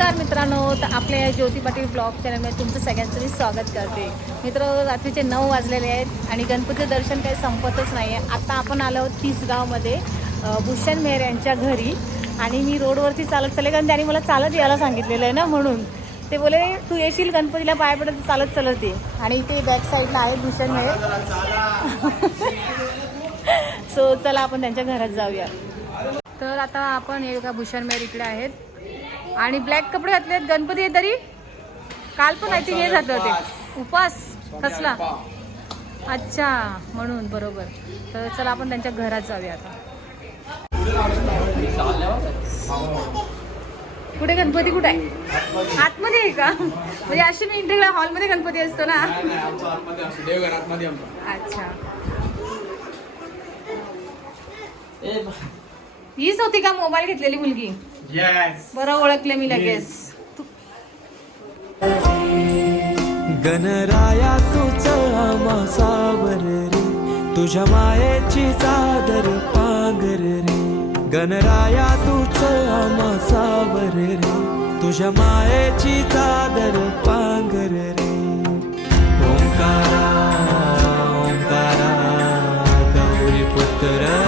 नमस्कार मित्रांनो तर आपल्या या ज्योती पाटील ब्लॉग चॅनलमध्ये तुमचं सगळ्यांचं मी स्वागत करते. मित्र रात्रीचे नऊ वाजलेले आहेत आणि गणपतीचं दर्शन काही संपतच नाही आहे आता आपण आलो आहोत तिसगावमध्ये भूषण मेहर यांच्या घरी. आणि मी रोडवरती चालत चालले कारण त्यांनी मला चालत यायला सांगितलेलं आहे ना म्हणून. ते बोले तू येशील गणपतीला पाय पडत चालत चालत ये. आणि इथे बॅक साईडला आहे भूषण मेहर. सो चला आपण त्यांच्या घरात जाऊया. तर आता आपण येऊ का भूषण मेहर इकडे आहेत. आणि ब्लॅक कपडे घातले आहेत. गणपती आहे तरी. काल पण आय थिंक हे घातलं होते. उपास. कसला? अच्छा म्हणून बरोबर. तर चला आपण त्यांच्या घरात जाऊया आता. कुठे गणपती? कुठे? आहे आतमध्ये आहे का? म्हणजे अशी मी इंटरव्ह्यू हॉलमध्ये गणपती असतो ना. अच्छा. हीच होती का मोबाईल घेतलेली मुलगी? बरं ओळखले मी लगेच. गणराया तुझ आमासावर रे. तुझ्या मायेची चादर पांगर रे. गणराया तुझ आमासावर रे. तुझ्या मायेची चादर पांगर रे. ओंकारा ओंकारा गौरी पुत्र.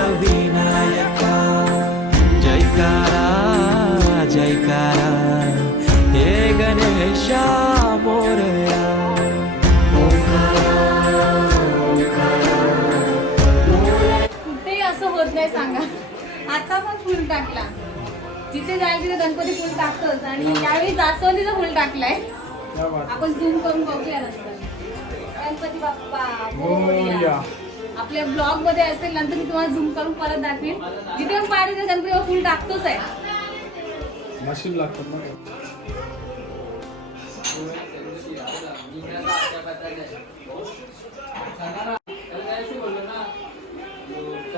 गणेशा मोरया कुठेही असं होत नाही सांगा. आता पण फुल टाकला. जिथे जाईल तिथे गणपती फुल टाकतोच. आणि यावेळी जास्वंदीचं फुल टाकलाय. आपण झूम करून बघूया नंतर गणपती बाप्पा मोरया. आपल्या ब्लॉगमध्ये असेल नंतर मी तुम्हाला झूम करून परत दाखवेन. जिथे पण पाहिजे तिथे गणपती फुल टाकतोच आहे. नशीब लागतात ना.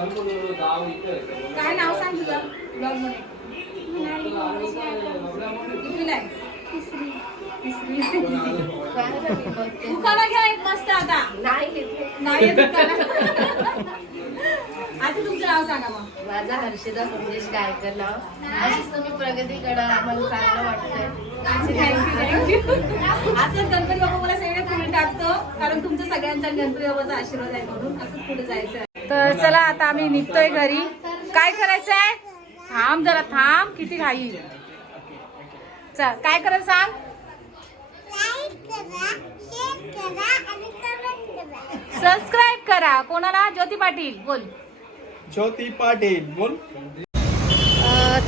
काय नाव सांग तुझं? ब्लॉगमध्ये कितवीला आहे? तिसरी. दुकानं घ्या एक मस्त आता. नाही. आधी तुमचं नाव सांगा मग. माझा हर्षदा संदेश गायकर नाव. अशीच तुम्ही प्रगती करा आम्हाला चांगलं वाटतंय. असंच गणपती बाबा मला सगळे पुढे टाकतो कारण तुमच्या सगळ्यांचा गणपती बाबाचा आशीर्वाद आहे म्हणून असंच पुढे जायचं तर चला आता आम्ही निघतोय घरी. काय करायचंय? थांब जरा थांब. किती घाई. चल काय करायचं सांग? सबस्क्राईब करा कोणाला? ज्योती पाटील. बोल. ज्योती पाटील बोल.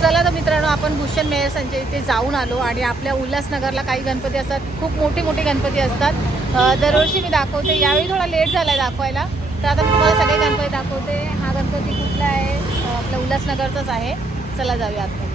चला तर मित्रांनो आपण भूषण मेहर संजय इथे जाऊन आलो आणि आपल्या उल्हासनगरला काही गणपती असतात. खूप मोठे मोठे गणपती असतात. दरवर्षी मी दाखवते. यावेळी थोडा लेट झाला आहे दाखवायला. तर आता मी तुम्हाला सगळे गणपती दाखवते. हा गणपती कुठला आहे? अ, आपल्या उल्हासनगरचाच आहे. चला जाऊया आतमध्ये.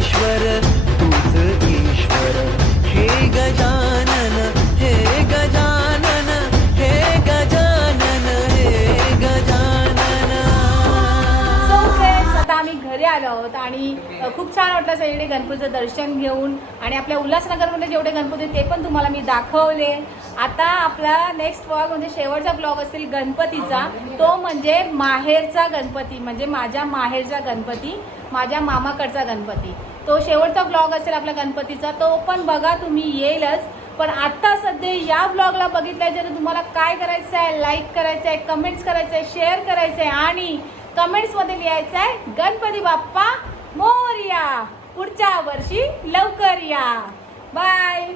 ईश्वर तूच ईश्वर. हे गजानन हे गजानन हे गजानन हे गजानन. सो फ्रेंड्स आता आम्ही घरी आलो आहोत आणि खूप छान वाटलं सगळीकडे गणपतीचं दर्शन घेऊन आणि आपल्या उल्हासनगरमध्ये जेवढे गणपती ते पण तुम्हाला मी दाखवले. आता आपला नेक्स्ट ब्लॉग म्हणजे शेवटचा ब्लॉग असेल गणपतीचा. तो म्हणजे माहेरचा गणपती म्हणजे माझ्या माहेरचा गणपती माझ्या मामाकडचा गणपती. तो शेवटचा ब्लॉग असेल आपल्या गणपतीचा तो पण बघा तुम्ही येईलच. पण आत्ता सध्या या ब्लॉगला बघितल्याच्या तुम्हाला काय करायचं आहे लाईक करायचं आहे कमेंट्स करायचं आहे शेअर करायचं आहे आणि कमेंट्समध्ये लिहायचं आहे गणपती बाप्पा मोरया पुढच्या वर्षी लवकर या. बाय